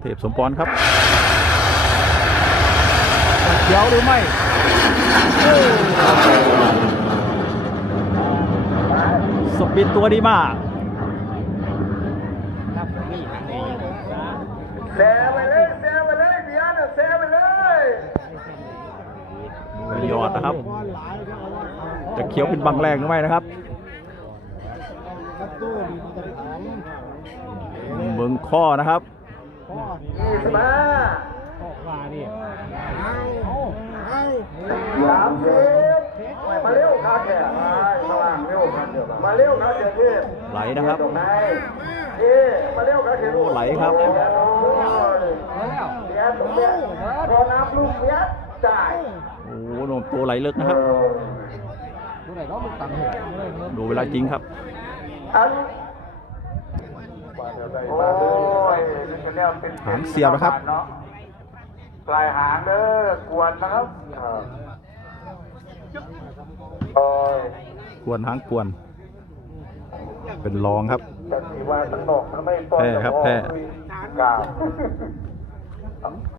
เทพสมพรครับเขียวหรือไม่โอ้สปินตัวดีมากแซไปเลยแซไปเลยเบียร์น่ะแซไปเลยยอดนะครับ จะเขียวเป็นบางแรงหรือไม่นะครับเบิงข้อนะครับ ยี่สิบห้าหกาดิสามสิบมาเร็วขาแก่มาสว่างเร็วมาเร็วขาแก่ที่ไหลนะครับตรงไหนเอ๊มาเร็วขาแก่โอ้ไหลครับเบียตรงเนี้ยพอนับลูกเบียจ่ายโอ้โหตัวไหลเลึกนะครับดูเวลาจริงครับอันโอ้ ยนี่ก็เรียกเป็นหางเสียบนะครับเนาะปลายหางเด้อกวนนะครับโอ้ยกวนหางกวน เป็นรองครับแต่ที่ว่าทั้งนอกทั้งในปอดแพ้ครับแพ้กล่าว